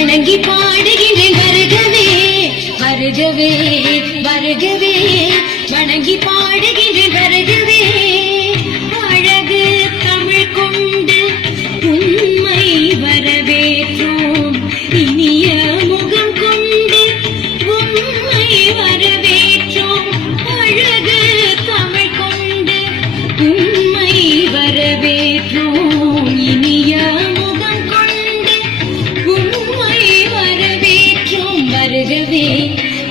வணங்கி பாடுகின்றேன் வருகவே வருகவே வருகவே வணங்கி பாடுகின்றேன் வருகவே அழகு தமிழ் கொண்டு உண்மை வரவேற்றோம் இனிய முகம் கொண்டு உண்மை வரவேற்றோம் அழகு தமிழ் கொண்டு உண்மை வரவேற்றோம் இனிய முகம் கொண்டு உண்மை வரவேற்றோம் வருகவே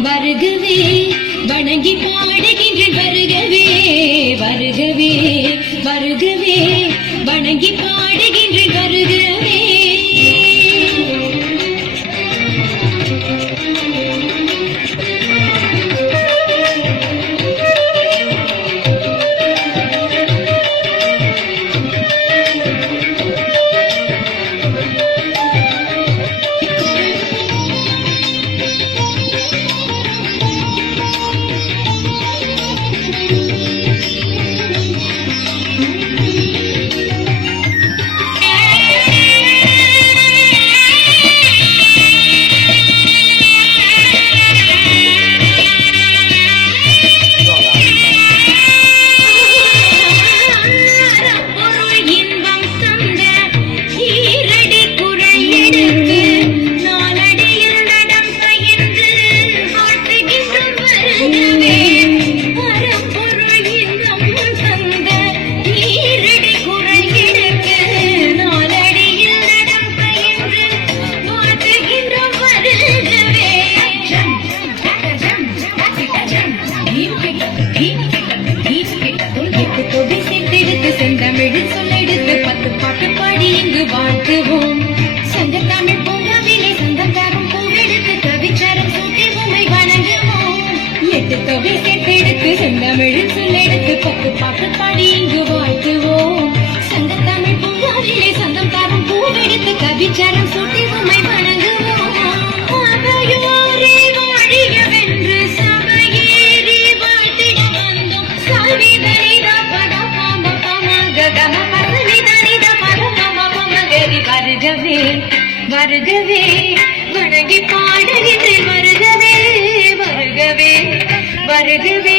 வருகவே வணங்கி பாடுகின்றேன் வருகவே வருகவே வருகவே வணங்கி பாடுகின்றேன் வருகவே செந்தமிழில் சொல்லெடுத்து 10 பாட்டு பாடி இங்கு வாழ்த்துவோம் சங்கத்தமிழ் பூங்காவிலே சங்கம் தரும் பூவெடுத்து கவிச்சாரம் சூட்டி உமை வணங்குவோம் 8 தொகை சேர்த்தெடுத்து செந்தமிழில் சொல்லெடுத்து 10 பாட்டு பாடி இங்கு வாழ்த்துவோம் சங்கத்தமிழ் பூங்காவிலே சங்கம் தரும் பூவெடுத்து கவிச்சாரம் சூட்டி உமை வணங்குவோம் அவையோரே வாழியவென்று சபையேறி வாழ்த்திட வந்தோம் சால்விதனை வருகவே வருகவே வணங்கி பாடுகின்றேன் வருகவே வருகவே வருகவே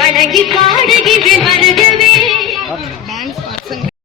வணங்கி பாடுகின்றேன் வருகவே